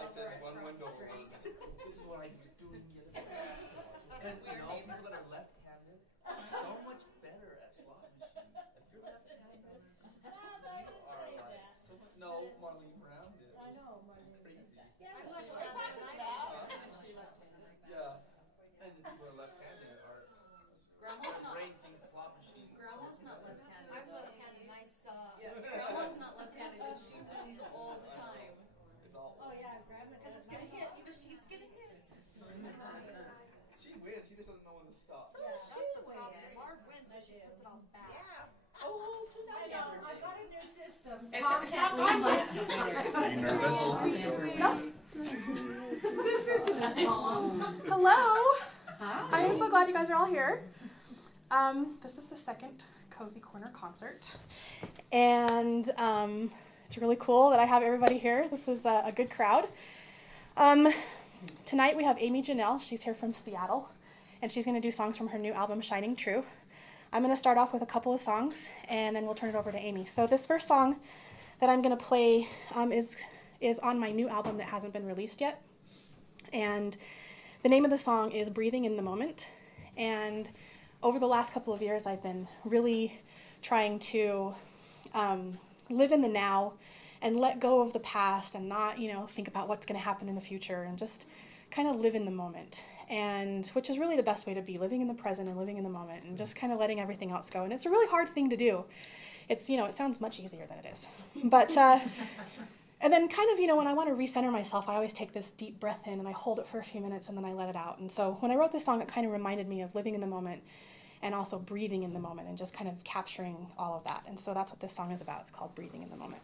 I said one window was. This is what I was doing the other day. And people that are left-handed are so much better at slot machines. If you're left-handed, you are like so much. No, Marlene Brown did. I know, Marlene. Crazy. Yeah, I'm left-handed. Actually left-handed. Yeah, and the people that are left-handed are. Their brain thinks slot machines. Grandma's not left-handed. I'm left-handed and I suck. Yeah, Grandma's not left-handed and she wins all the time. It's all. Oh yeah, Grandma. Because it's gonna hit. Your machine's gonna hit. She wins. She just doesn't know when to stop. So does she win. Marg wins, but she puts it on back. Yeah. Oh, I know. I got a new system. Are you nervous? No. Hello. Hi. I'm so glad you guys are all here. This is the second Cozy Corner concert. And it's really cool that I have everybody here. This is a good crowd. Tonight we have Amy Janelle. She's here from Seattle. And she's going to do songs from her new album, Shining True. I'm going to start off with a couple of songs, and then we'll turn it over to Amy. So this first song that I'm going to play is on my new album that hasn't been released yet. And the name of the song is Breathing in the Moment. And over the last couple of years, I've been really trying to live in the now and let go of the past and not, think about what's going to happen in the future and just kind of live in the moment. And which is really the best way to be, living in the present and living in the moment and just kind of letting everything else go. And it's a really hard thing to do. It's, it sounds much easier than it is. But, and then kind of, when I want to recenter myself, I always take this deep breath in and I hold it for a few minutes and then I let it out. And so when I wrote this song, it kind of reminded me of living in the moment and also breathing in the moment and just kind of capturing all of that. And so that's what this song is about. It's called Breathing in the Moment.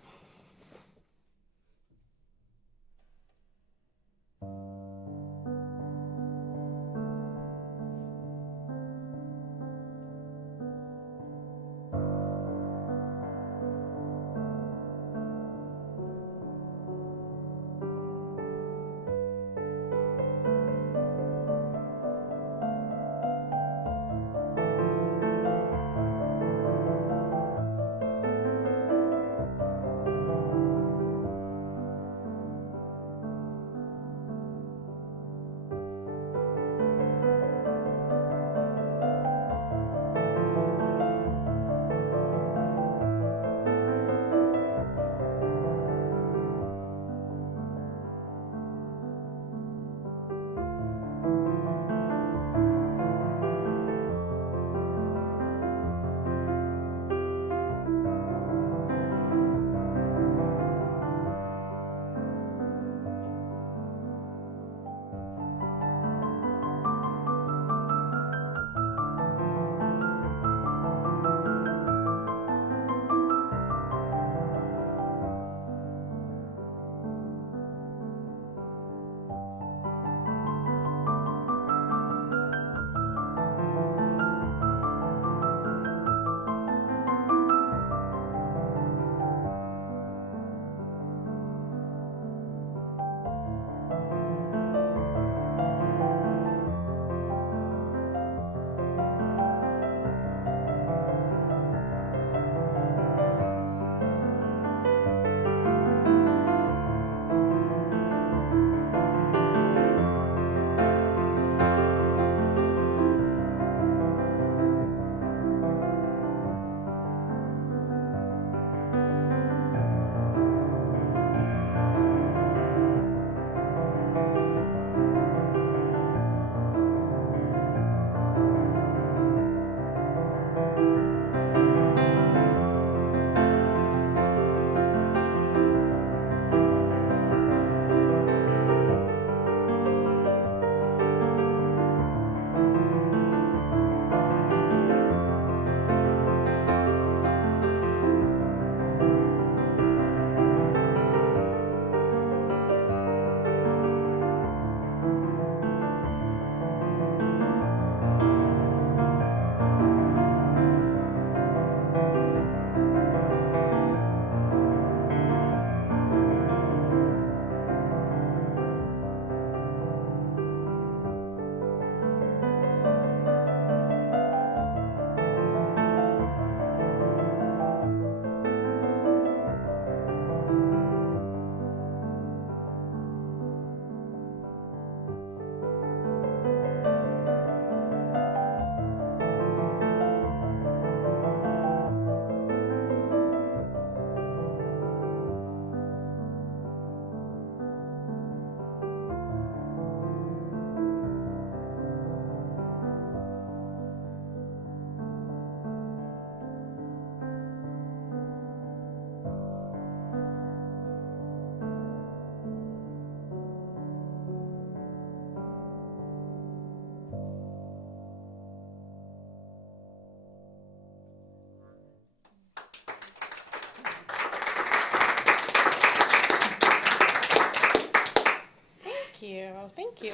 Thank you.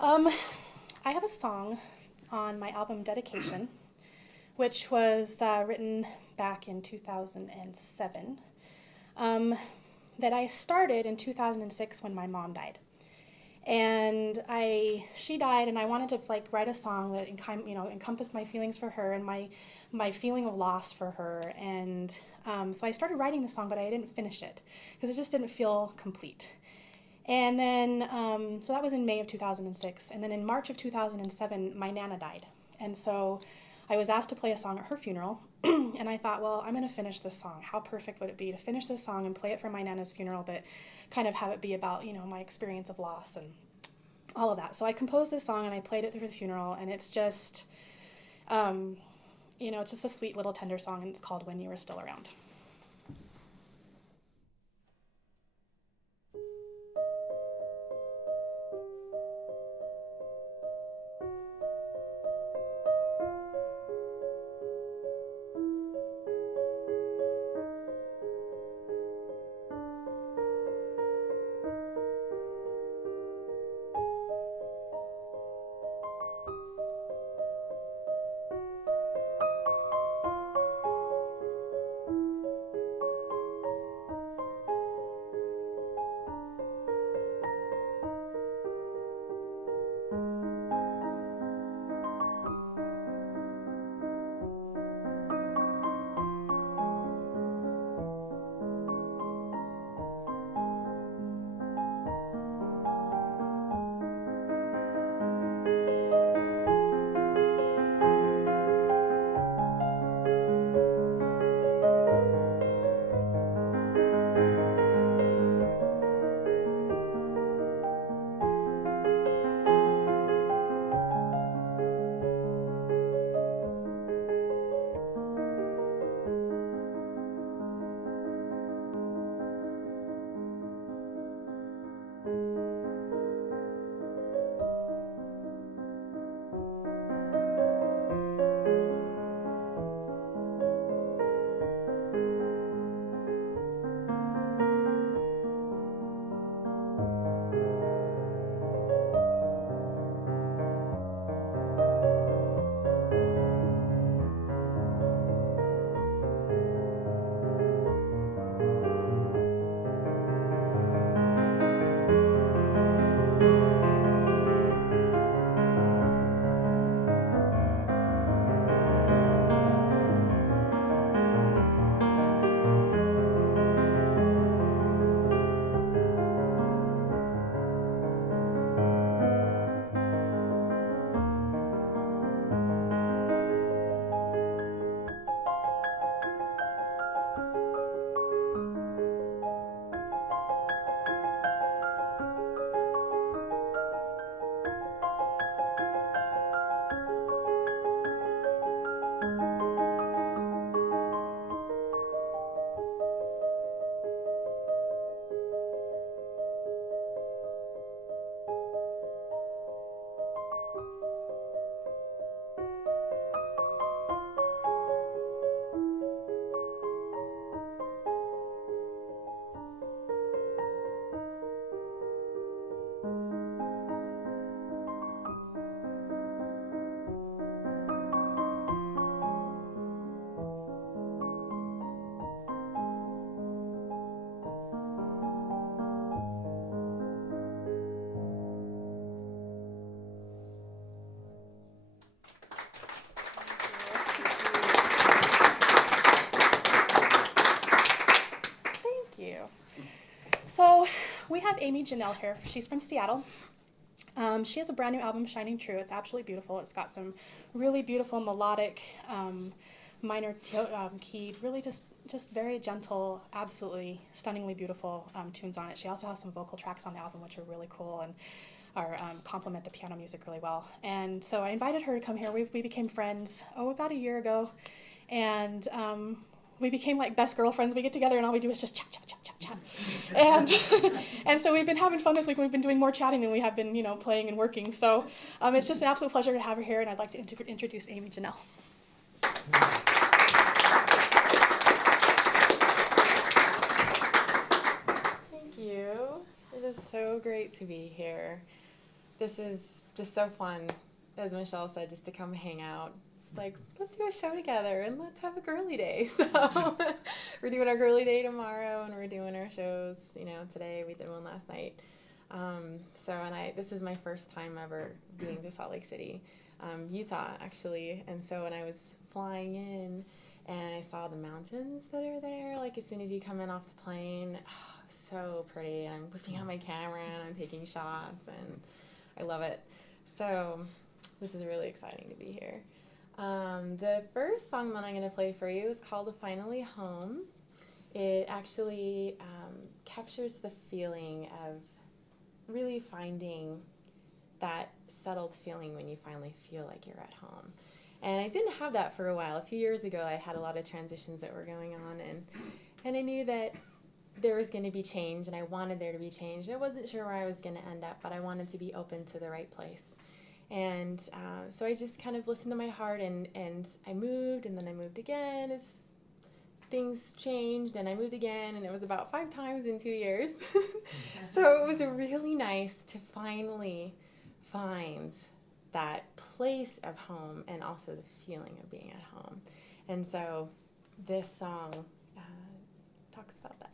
I have a song on my album Dedication, which was written back in 2007, that I started in 2006 when my mom died. And she died, and I wanted to write a song that encompassed my feelings for her and my feeling of loss for her. And so I started writing the song, but I didn't finish it because it just didn't feel complete. And then, so that was in May of 2006. And then in March of 2007, my Nana died. And so I was asked to play a song at her funeral. And I thought, well, I'm going to finish this song. How perfect would it be to finish this song and play it for my Nana's funeral, but kind of have it be about, my experience of loss and all of that. So I composed this song and I played it for the funeral. And it's just, it's just a sweet little tender song. And it's called When You Were Still Around. So we have Amy Janelle here. She's from Seattle. She has a brand new album, Shining True. It's absolutely beautiful. It's got some really beautiful melodic, minor keyed, really just very gentle, absolutely stunningly beautiful tunes on it. She also has some vocal tracks on the album, which are really cool and complement the piano music really well. And so I invited her to come here. We became friends, about a year ago. And we became like best girlfriends. We get together and all we do is just chat. And so we've been having fun this week. We've been doing more chatting than we have been, playing and working. So it's just an absolute pleasure to have her here, and I'd like to introduce Amy Janelle. Thank you. It is so great to be here. This is just so fun, as Michelle said, just to come hang out. It's like, let's do a show together and let's have a girly day. So we're doing our girly day tomorrow, and we're doing our shows, today. We did one last night. This is my first time ever being to Salt Lake City, Utah, actually. And so when I was flying in and I saw the mountains that are there, like as soon as you come in off the plane, so pretty. And I'm whipping out my camera and I'm taking shots, and I love it. So this is really exciting to be here. The first song that I'm going to play for you is called Finally Home. It actually captures the feeling of really finding that settled feeling when you finally feel like you're at home. And I didn't have that for a while. A few years ago, I had a lot of transitions that were going on, and I knew that there was going to be change, and I wanted there to be change. I wasn't sure where I was going to end up, but I wanted to be open to the right place. And so I just kind of listened to my heart, and I moved, and then I moved again as things changed, and I moved again, and it was about 5 times in 2 years. So it was really nice to finally find that place of home and also the feeling of being at home. And so this song talks about that.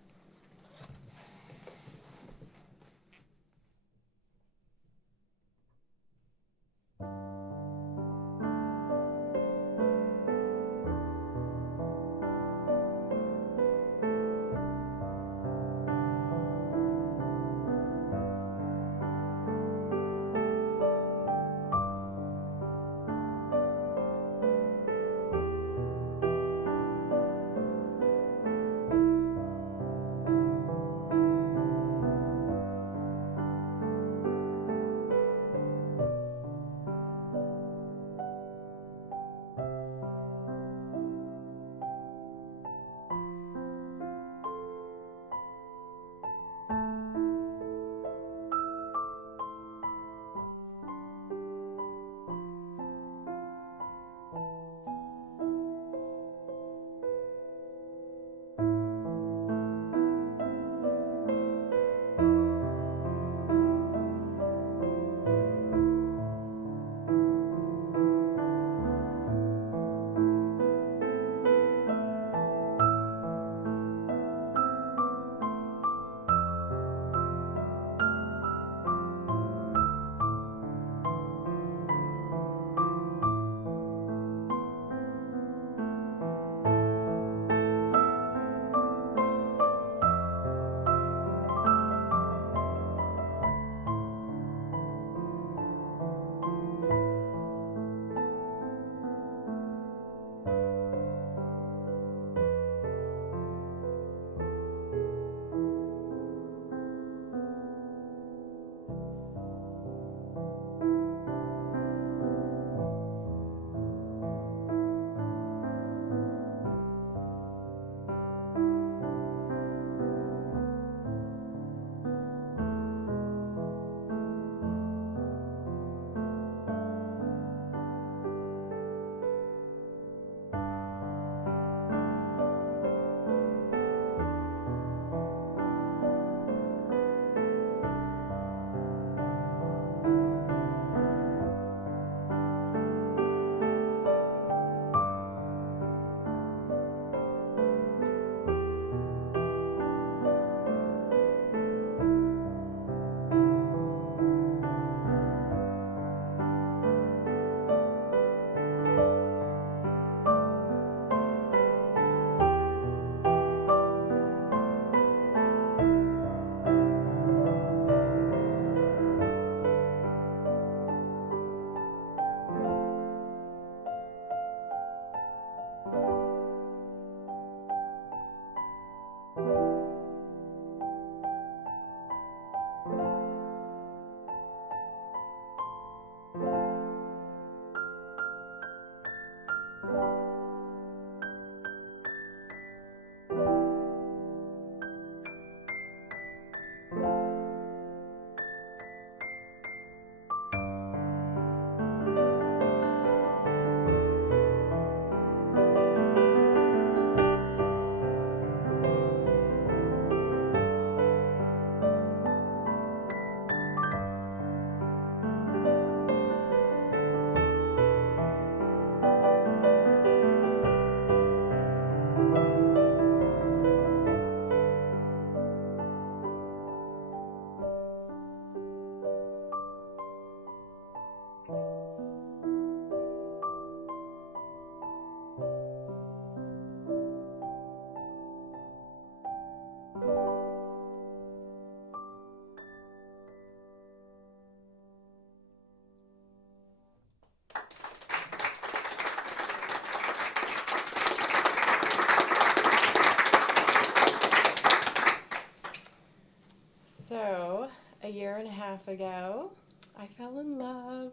year and a half ago, I fell in love.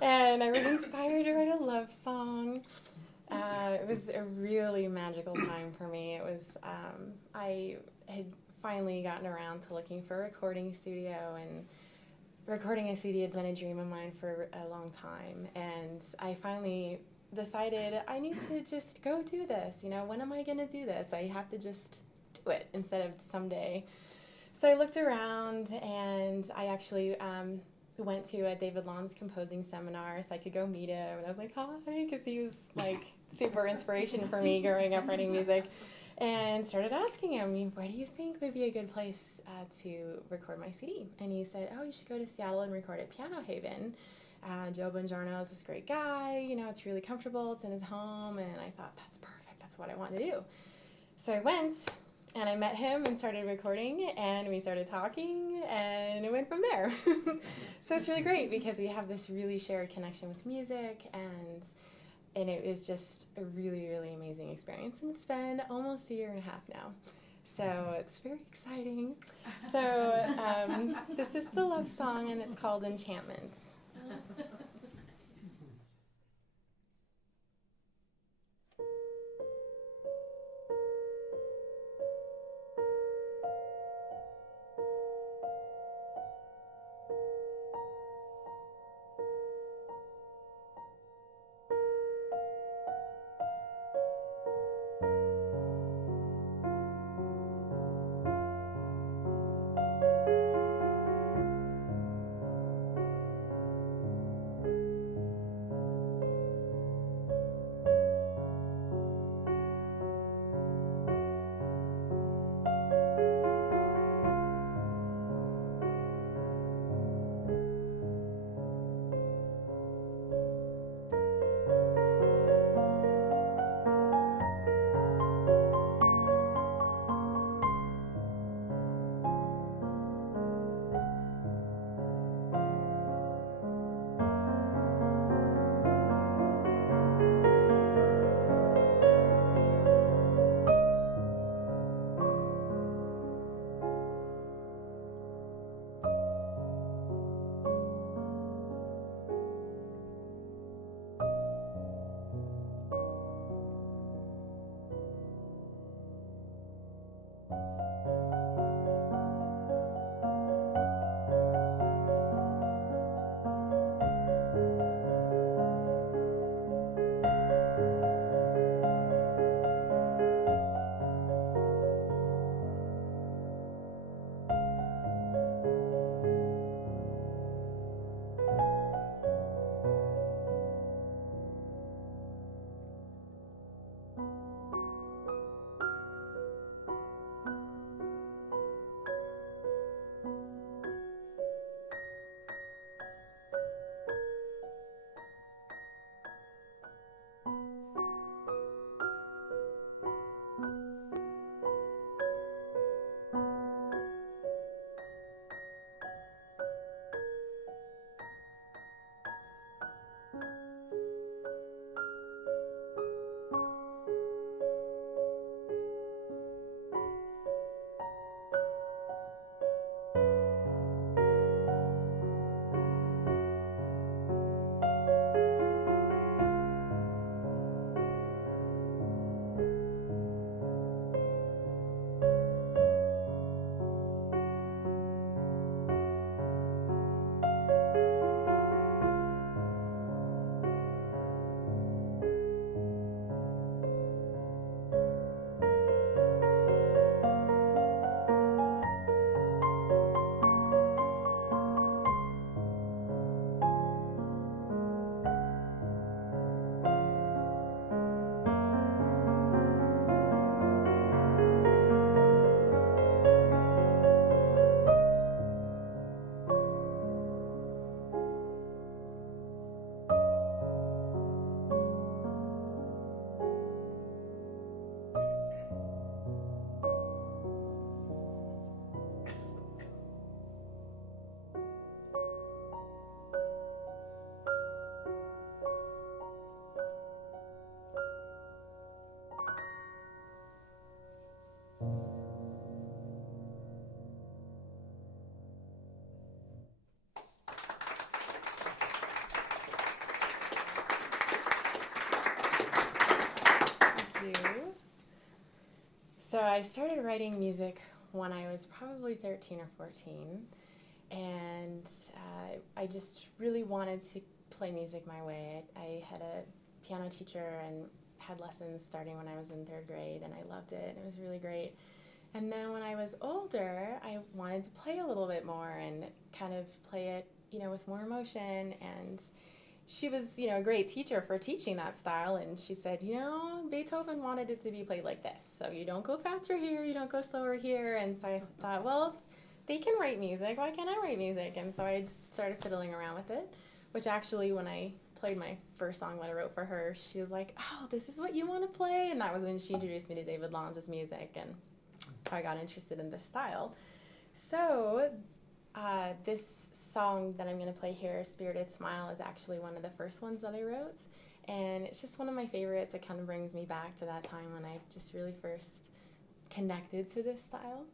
And I was inspired to write a love song. It was a really magical time for me. It was, I had finally gotten around to looking for a recording studio, and recording a CD had been a dream of mine for a long time. And I finally decided I need to just go do this. You know, when am I going to do this? I have to just do it instead of someday. So I looked around, and I actually went to a David Lawn's composing seminar so I could go meet him. And I was like, hi, because he was like super inspiration for me growing up writing music. And started asking him, where do you think would be a good place to record my CD? And he said, oh, you should go to Seattle and record at Piano Haven. Joe Bongiorno is this great guy, you know, it's really comfortable, it's in his home. And I thought, that's perfect, that's what I want to do. So I went, and I met him and started recording, and we started talking, and it went from there. So it's really great because we have this really shared connection with music, and it was just a really, really amazing experience. And it's been almost a year and a half now. So it's very exciting. So this is the love song, and it's called Enchantments. you. So I started writing music when I was probably 13 or 14, and I just really wanted to play music my way. I had a piano teacher and had lessons starting when I was in 3rd grade, and I loved it. It was really great. And then when I was older, I wanted to play a little bit more and kind of play it, with more emotion. And she was, a great teacher for teaching that style. And she said, Beethoven wanted it to be played like this. So you don't go faster here, you don't go slower here. And so I thought, well, if they can write music, why can't I write music? And so I just started fiddling around with it, which actually when I played my first song that I wrote for her, she was like, oh, this is what you want to play? And that was when she introduced me to David Lanza's music and how I got interested in this style. So this song that I'm going to play here, Spirited Smile, is actually one of the first ones that I wrote. And it's just one of my favorites. It kind of brings me back to that time when I just really first connected to this style.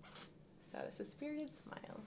So this is Spirited Smile.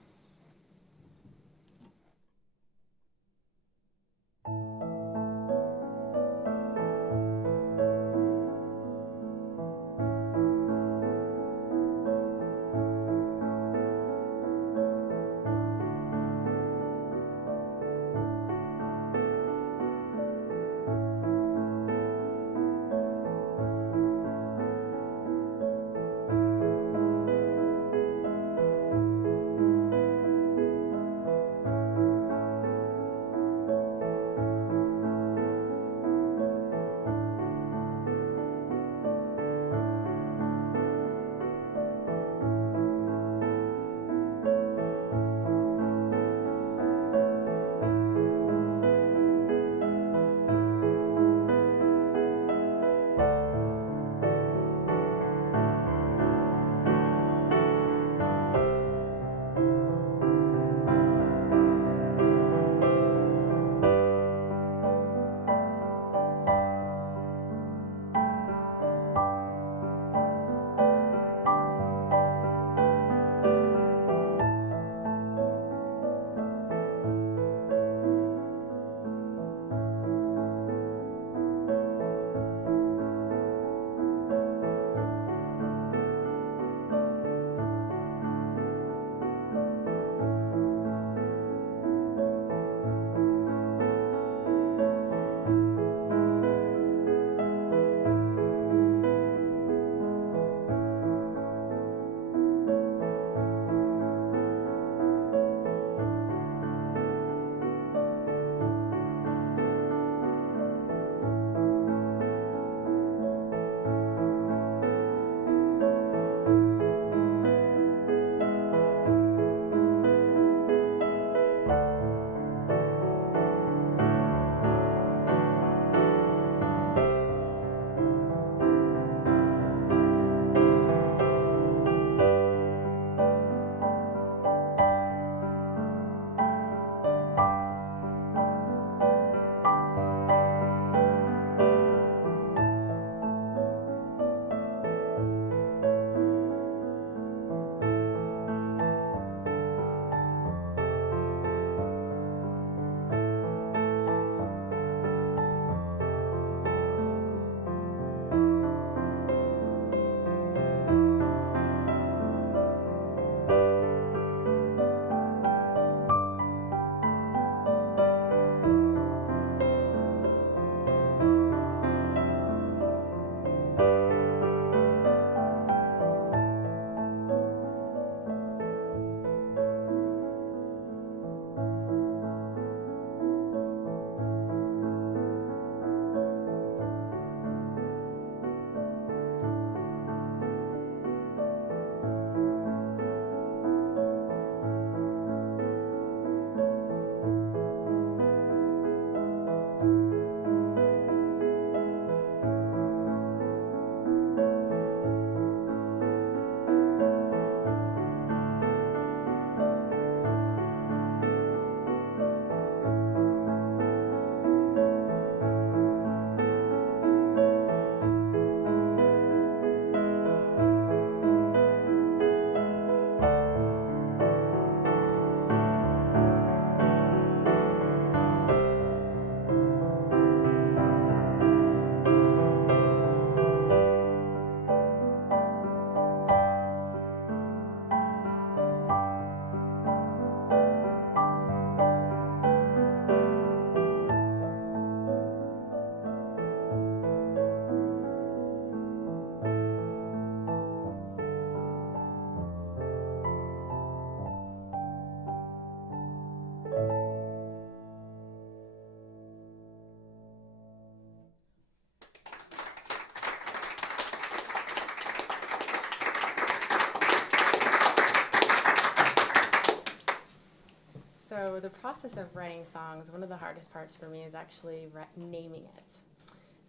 process of writing songs, one of the hardest parts for me is actually naming it.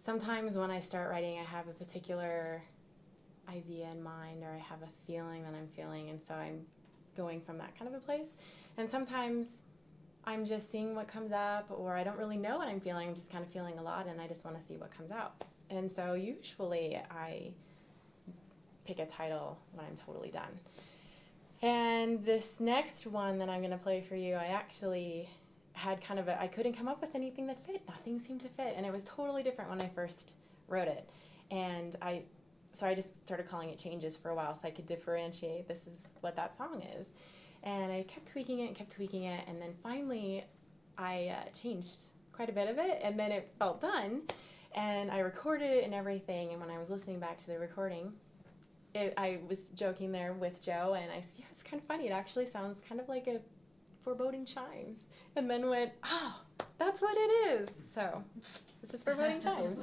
Sometimes when I start writing, I have a particular idea in mind, or I have a feeling that I'm feeling, and so I'm going from that kind of a place. And sometimes I'm just seeing what comes up, or I don't really know what I'm feeling. I'm just kind of feeling a lot, and I just want to see what comes out. And so usually I pick a title when I'm totally done. And this next one that I'm going to play for you, I actually had kind of I couldn't come up with anything that fit. Nothing seemed to fit, and it was totally different when I first wrote it. And so I just started calling it Changes for a while so I could differentiate this is what that song is. And I kept tweaking it, and then finally I changed quite a bit of it, and then it felt done, and I recorded it and everything. And when I was listening back to the recording, I was joking there with Joe, and I said, yeah, it's kind of funny. It actually sounds kind of like a foreboding chimes. And then went, oh, that's what it is. So this is foreboding chimes.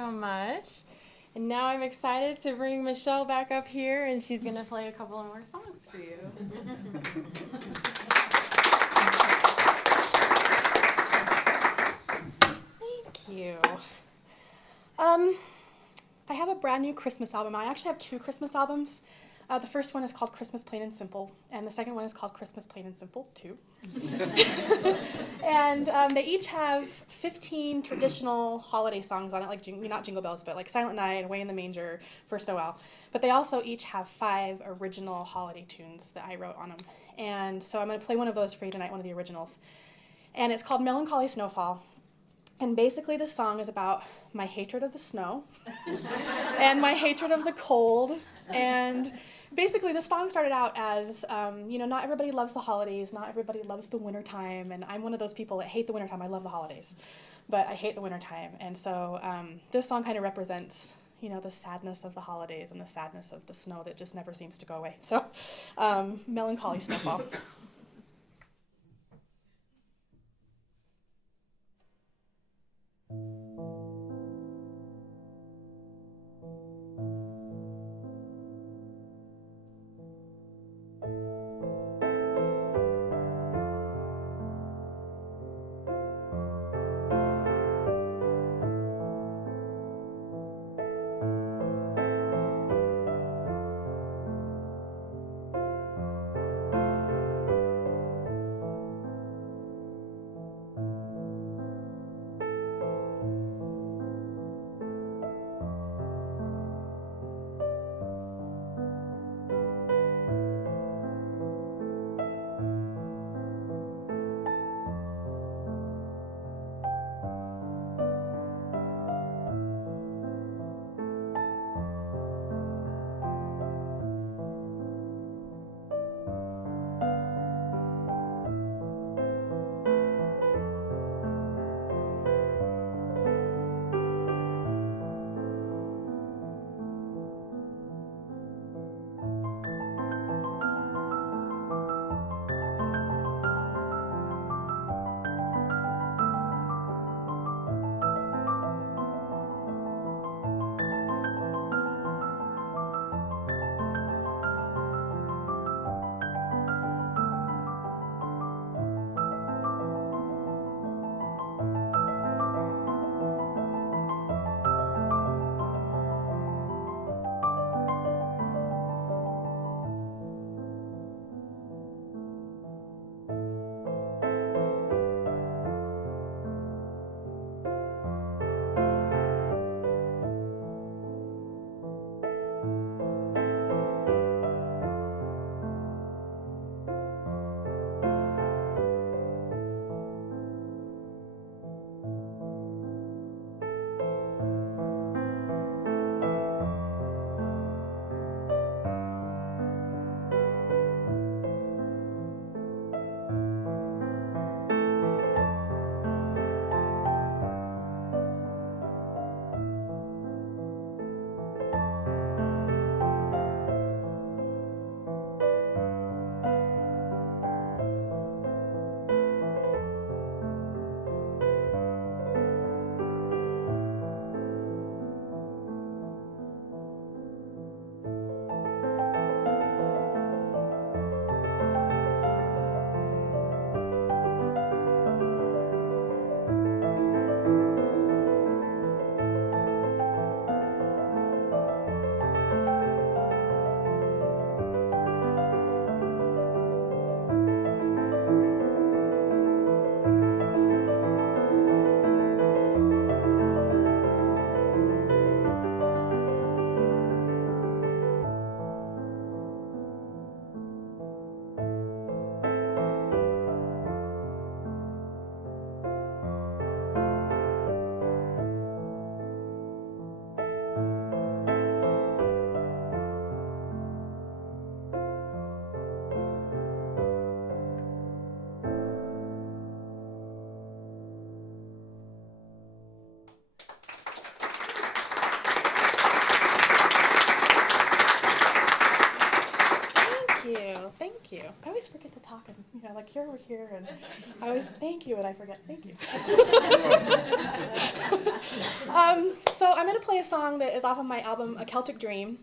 so much. And now I'm excited to bring Michelle back up here, and she's going to play a couple of more songs for you. Thank you. I have a brand new Christmas album. I actually have 2 Christmas albums. The first one is called Christmas Plain and Simple, and the second one is called Christmas Plain and Simple, too. And they each have 15 traditional holiday songs on it, like not Jingle Bells, but like Silent Night, Away in the Manger, First Noel. But they also each have 5 original holiday tunes that I wrote on them. And so I'm going to play one of those for you tonight, one of the originals. And it's called Melancholy Snowfall. And basically the song is about my hatred of the snow and my hatred of the cold. And basically the song started out as, not everybody loves the holidays, not everybody loves the wintertime, and I'm one of those people that hate the wintertime. I love the holidays, but I hate the wintertime. And so this song kind of represents, the sadness of the holidays and the sadness of the snow that just never seems to go away. So Melancholy Snowfall. you. I always forget to talk, and like you're over here, and I always thank you, and I forget thank you. So I'm going to play a song that is off of my album, A Celtic Dream,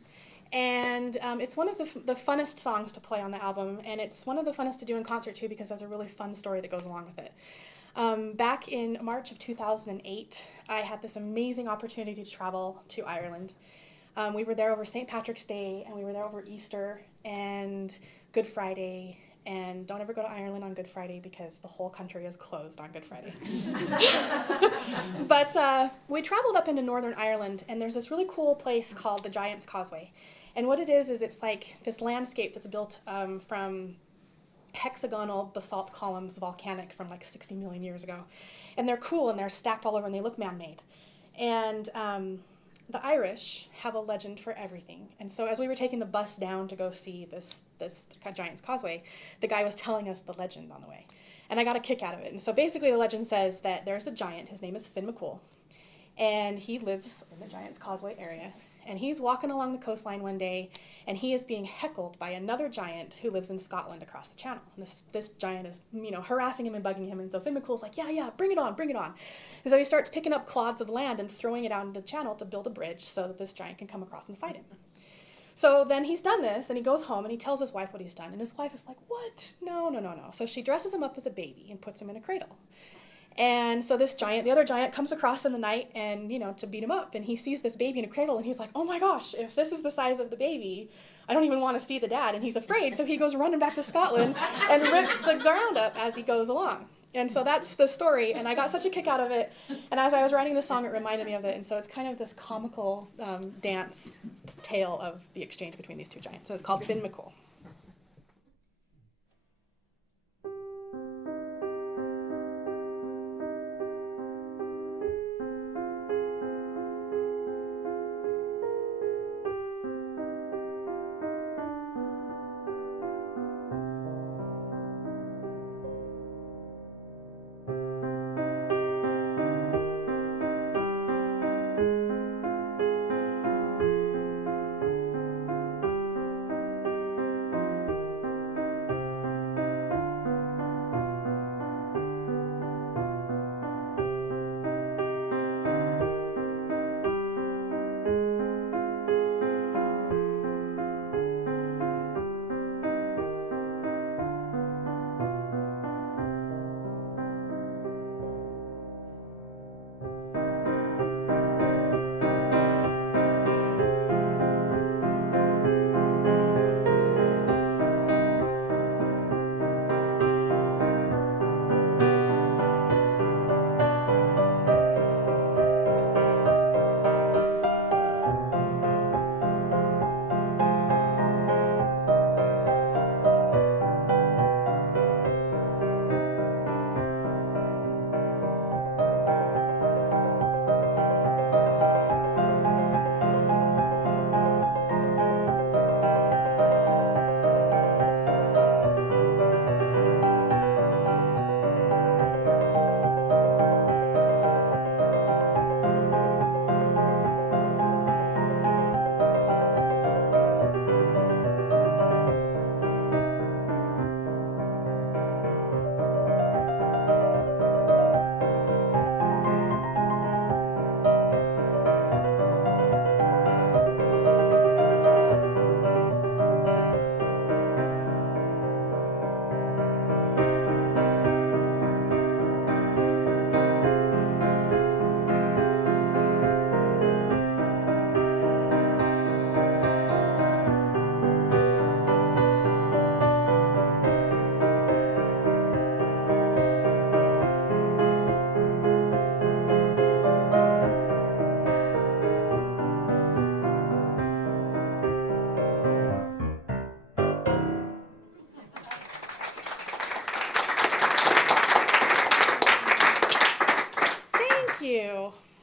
and it's one of the funnest songs to play on the album, and it's one of the funnest to do in concert too because there's a really fun story that goes along with it. Back in March of 2008, I had this amazing opportunity to travel to Ireland. We were there over St. Patrick's Day, and we were there over Easter and Good Friday. And don't ever go to Ireland on Good Friday because the whole country is closed on Good Friday. But we traveled up into Northern Ireland, and there's this really cool place called the Giant's Causeway. And what it is it's like this landscape that's built from hexagonal basalt columns, volcanic, from like 60 million years ago. And they're cool, and they're stacked all over, and they look man-made. And the Irish have a legend for everything. And so as we were taking the bus down to go see this Giant's Causeway, the guy was telling us the legend on the way. And I got a kick out of it. And so basically the legend says that there's a giant, his name is Finn McCool, and he lives in the Giant's Causeway area. And he's walking along the coastline one day, and he is being heckled by another giant who lives in Scotland across the channel. And this giant is, harassing him and bugging him. And so Finn McCool's like, yeah, bring it on, bring it on. And so he starts picking up clods of land and throwing it out into the channel to build a bridge so that this giant can come across and fight him. So then he's done this, and he goes home, and he tells his wife what he's done. And his wife is like, what? No. So she dresses him up as a baby and puts him in a cradle. And so the other giant comes across in the night and, to beat him up. And he sees this baby in a cradle, and he's like, oh my gosh, if this is the size of the baby, I don't even want to see the dad. And he's afraid, so he goes running back to Scotland and rips the ground up as he goes along. And so that's the story, and I got such a kick out of it. And as I was writing the song, it reminded me of it. And so it's kind of this comical dance tale of the exchange between these two giants. So it's called Finn McCool.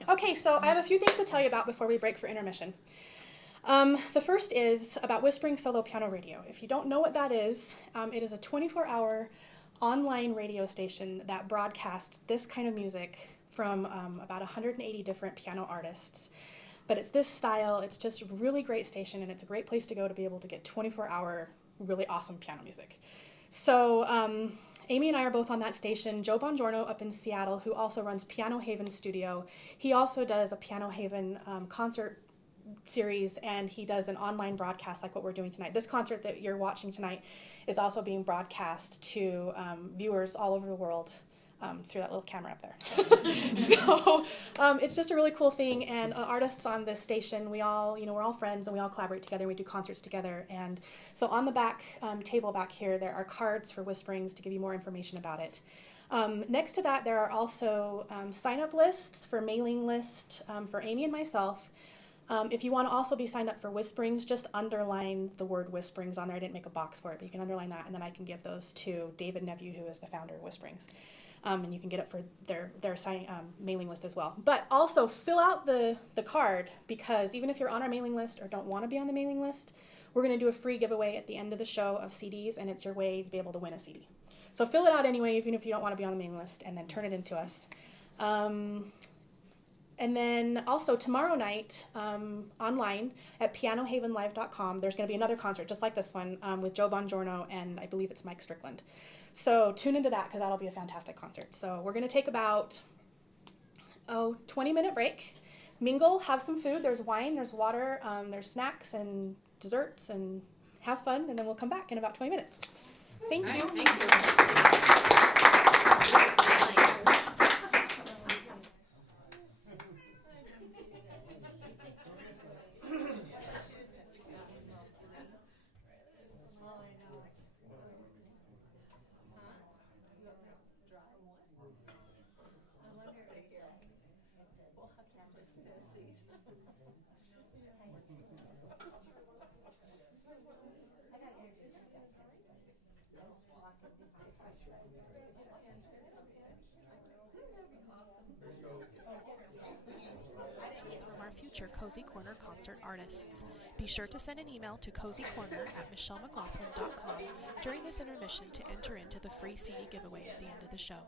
Okay, so I have a few things to tell you about before we break for intermission. The first is about Whispering Solo Piano Radio. If you don't know what that is, it is a 24-hour online radio station that broadcasts this kind of music from about 180 different piano artists. But it's this style, it's just a really great station, and it's a great place to go to be able to get 24-hour really awesome piano music. So Amy and I are both on that station. Joe Bongiorno up in Seattle, who also runs Piano Haven Studio. He also does a Piano Haven concert series, and he does an online broadcast like what we're doing tonight. This concert that you're watching tonight is also being broadcast to viewers all over the world through that little camera up there. So it's just a really cool thing, and artists on this station, we're all friends, and we all collaborate together, and we do concerts together. And so on the back table back here, there are cards for Whisperings to give you more information about it. Next to that, there are also sign-up lists for mailing list for Amy and myself. If you want to also be signed up for Whisperings, just underline the word Whisperings on there. I didn't make a box for it, but you can underline that, and then I can give those to David Nephew, who is the founder of Whisperings. And you can get it for their mailing list as well. But also fill out the card, because even if you're on our mailing list or don't want to be on the mailing list, we're going to do a free giveaway at the end of the show of CDs, and it's your way to be able to win a CD. So fill it out anyway, even if you don't want to be on the mailing list, and then turn it into us. And then also tomorrow night, online at pianohavenlive.com, there's going to be another concert just like this one with Joe Bongiorno, and I believe it's Mike Strickland. So tune into that, because that'll be a fantastic concert. So we're going to take about 20-minute break, mingle, have some food. There's wine, there's water, there's snacks and desserts, and have fun, and then we'll come back in about 20 minutes. Thank you. Thank you. From our future Cozy Corner concert artists. Be sure to send an email to cozycorner@michelemclaughlin.com during this intermission to enter into the free CD giveaway at the end of the show.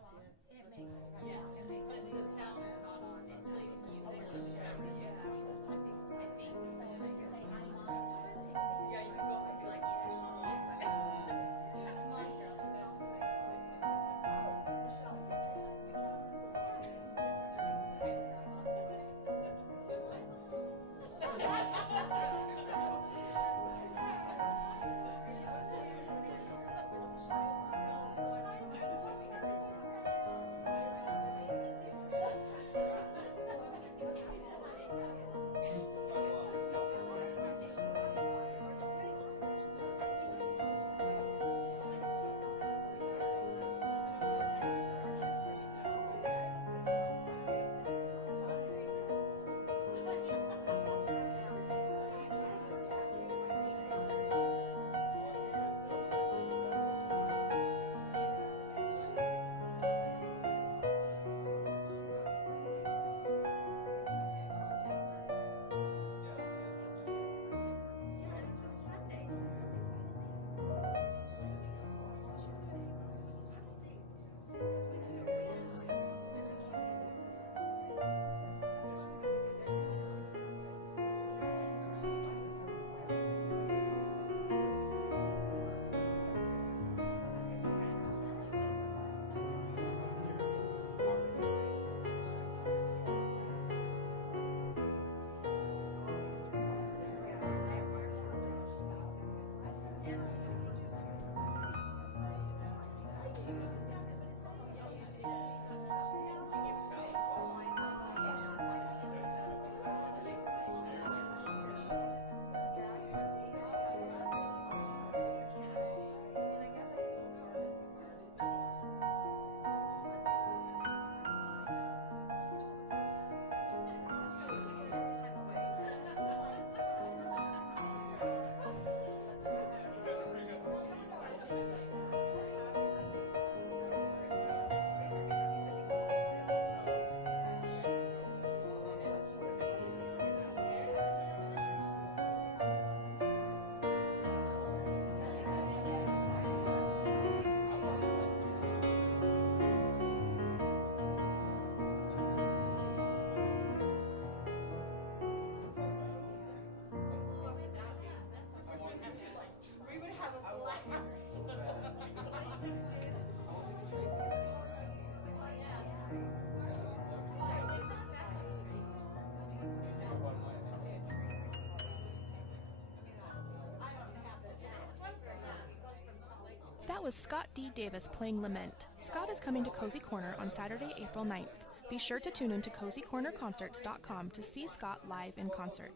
That was Scott D. Davis playing Lament. Scott is coming to Cozy Corner on Saturday, April 9th. Be sure to tune in to CozyCornerConcerts.com to see Scott live in concert.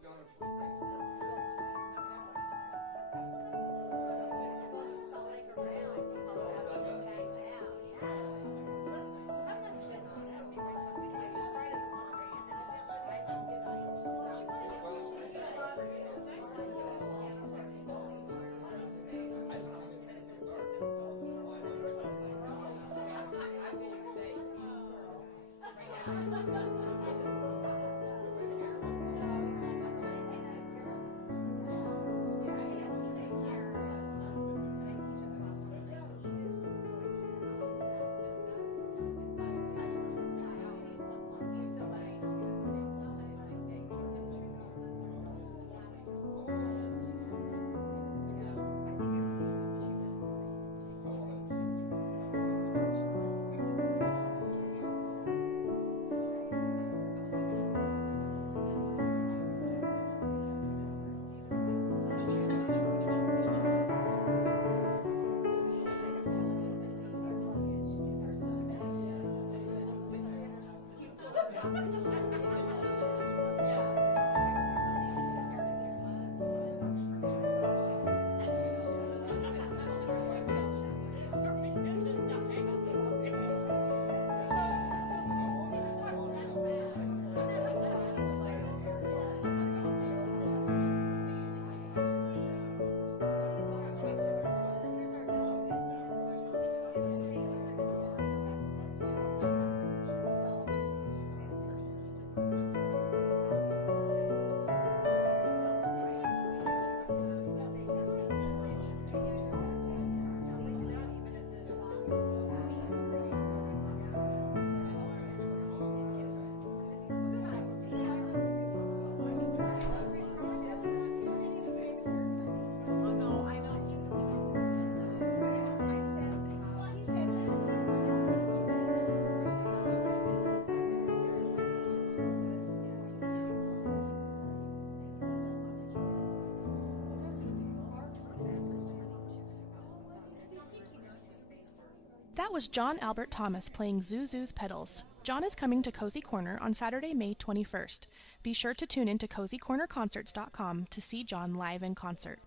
That was John Albert Thomas playing Zuzu's Pedals. John is coming to Cozy Corner on Saturday, May 21st. Be sure to tune in to CozyCornerConcerts.com to see John live in concert.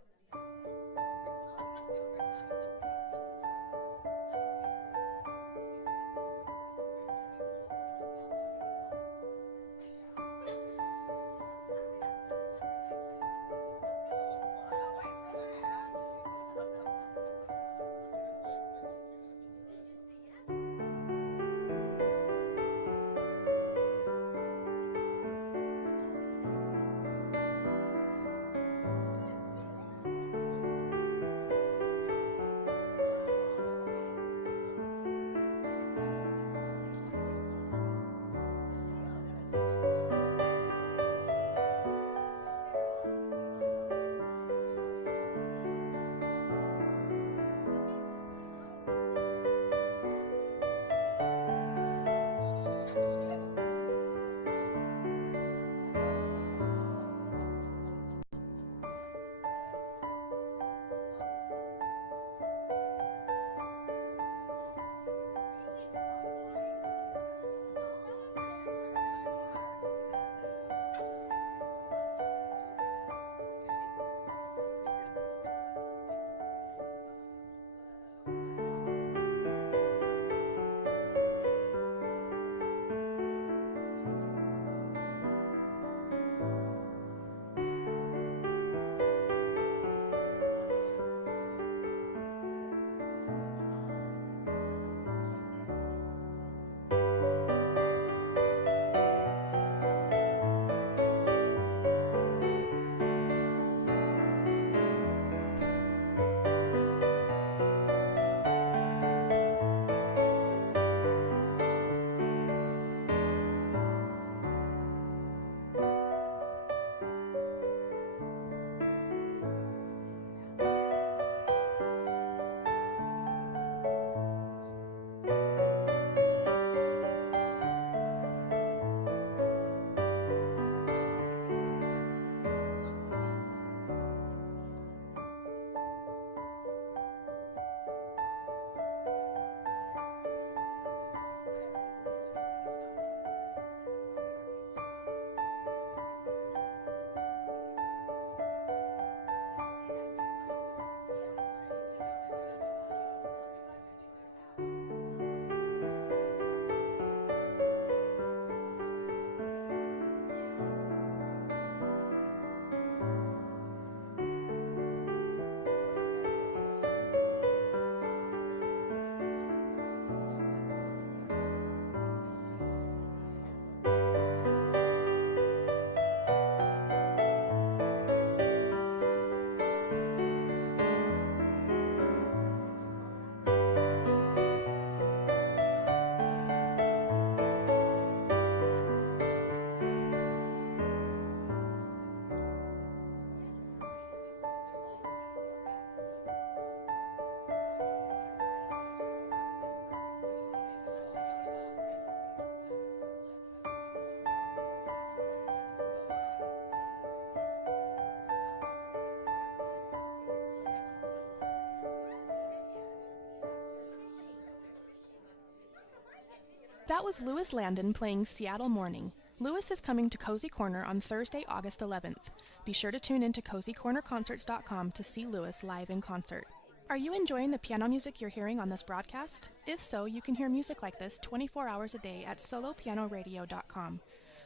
That was Lewis Landon playing Seattle Morning. Lewis is coming to Cozy Corner on Thursday, August 11th. Be sure to tune in to CozyCornerConcerts.com to see Lewis live in concert. Are you enjoying the piano music you're hearing on this broadcast? If so, you can hear music like this 24 hours a day at solopianoradio.com.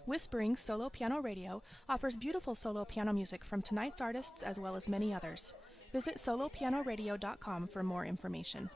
Whispering Solo Piano Radio offers beautiful solo piano music from tonight's artists as well as many others. Visit solopianoradio.com for more information.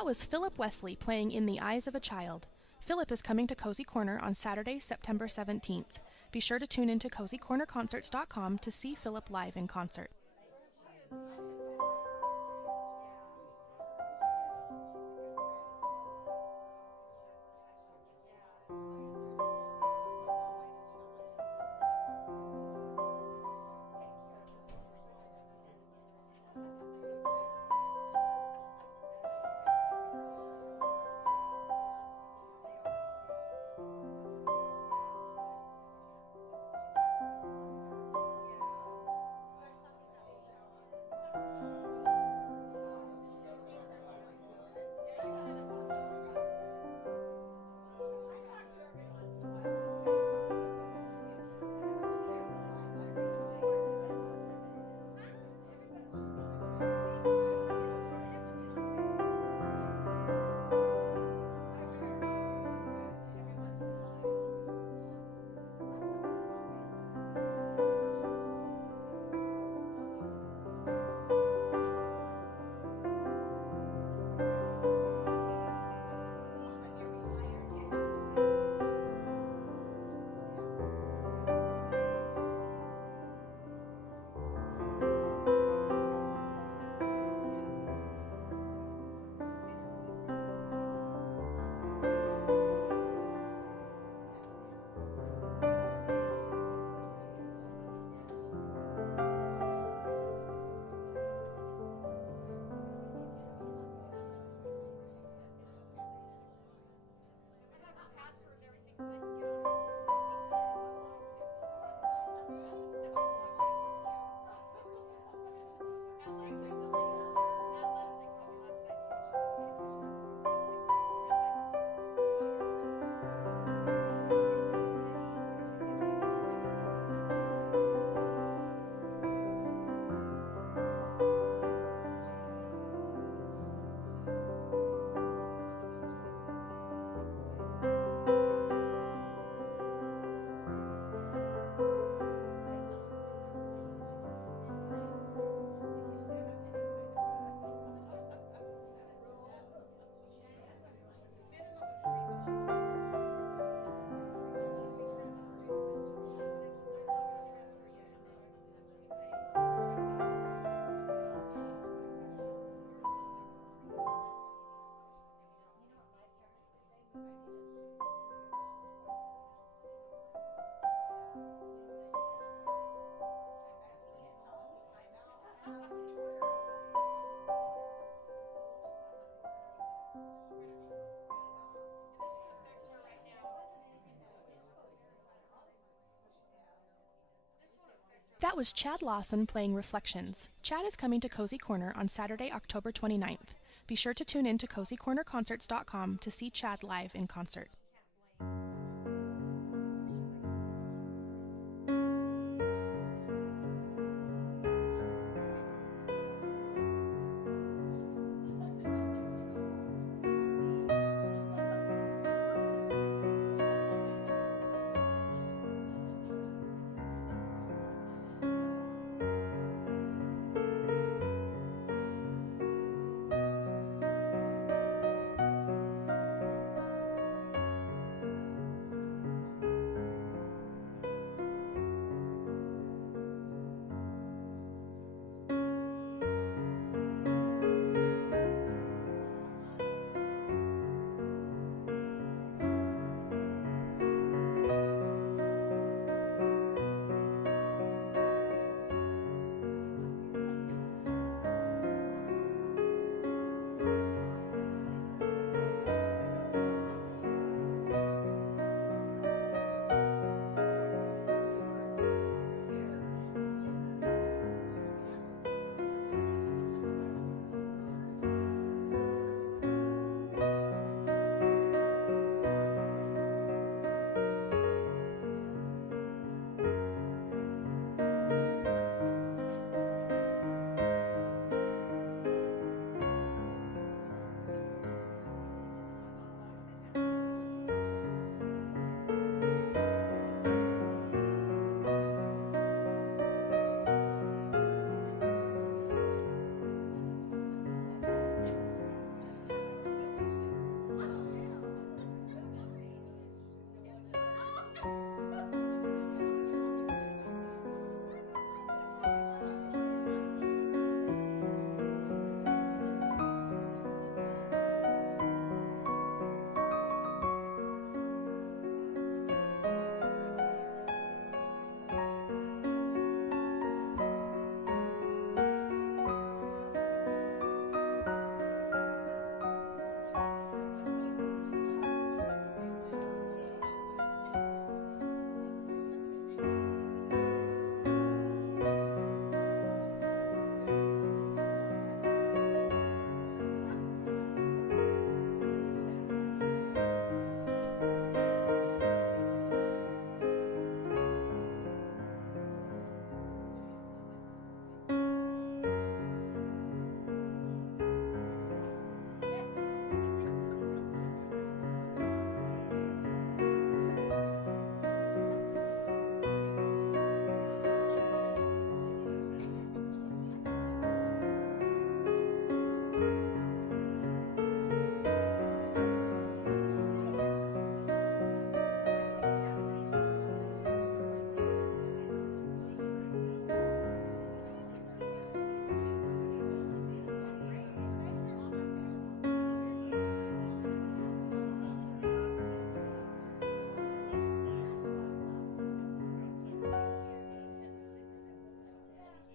That was Philip Wesley playing In the Eyes of a Child. Philip is coming to Cozy Corner on Saturday, September 17th. Be sure to tune in to CozyCornerConcerts.com to see Philip live in concert. That was Chad Lawson playing Reflections. Chad is coming to Cozy Corner on Saturday, October 29th. Be sure to tune in to cozycornerconcerts.com to see Chad live in concert.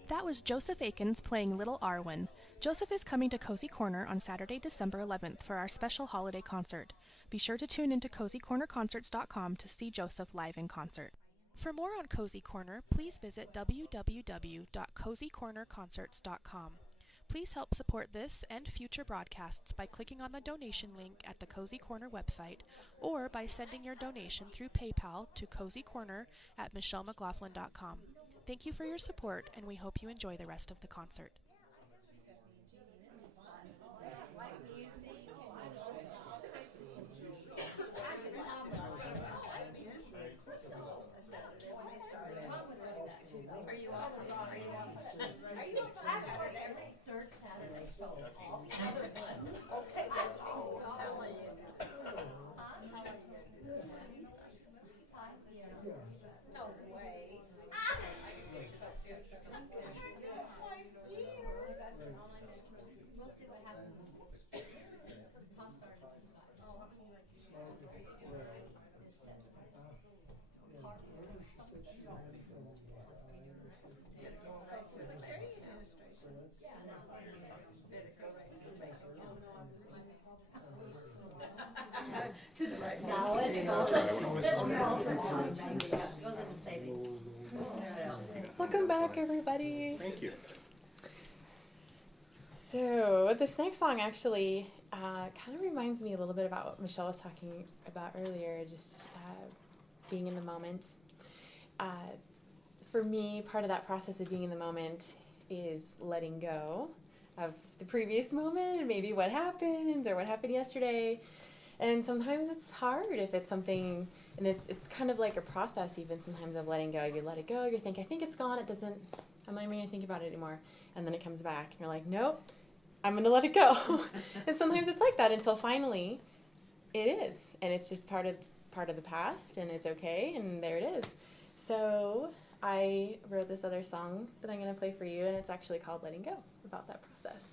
That was Joseph Akins playing Little Arwen. Joseph is coming to Cozy Corner on Saturday, December 11th for our special holiday concert. Be sure to tune into cozycornerconcerts.com to see Joseph live in concert. For more on Cozy Corner, please visit www.cozycornerconcerts.com. Please help support this and future broadcasts by clicking on the donation link at the Cozy Corner website or by sending your donation through PayPal to cozycorner@michelemclaughlin.com. Thank you for your support, and we hope you enjoy the rest of the concert. To the right. No, it goes in the savings. Welcome back, everybody. Thank you. So this next song actually kind of reminds me a little bit about what Michelle was talking about earlier, just being in the moment. For me, part of that process of being in the moment is letting go of the previous moment and maybe what happened or what happened yesterday. And sometimes it's hard if it's something, and it's kind of like a process even sometimes of letting go. You let it go, you think, I think it's gone, I'm not even going to think about it anymore. And then it comes back, and you're like, nope, I'm going to let it go. And sometimes it's like that until finally it is. And it's just part of the past, and it's okay, and there it is. So I wrote this other song that I'm going to play for you, and it's actually called Letting Go, about that process.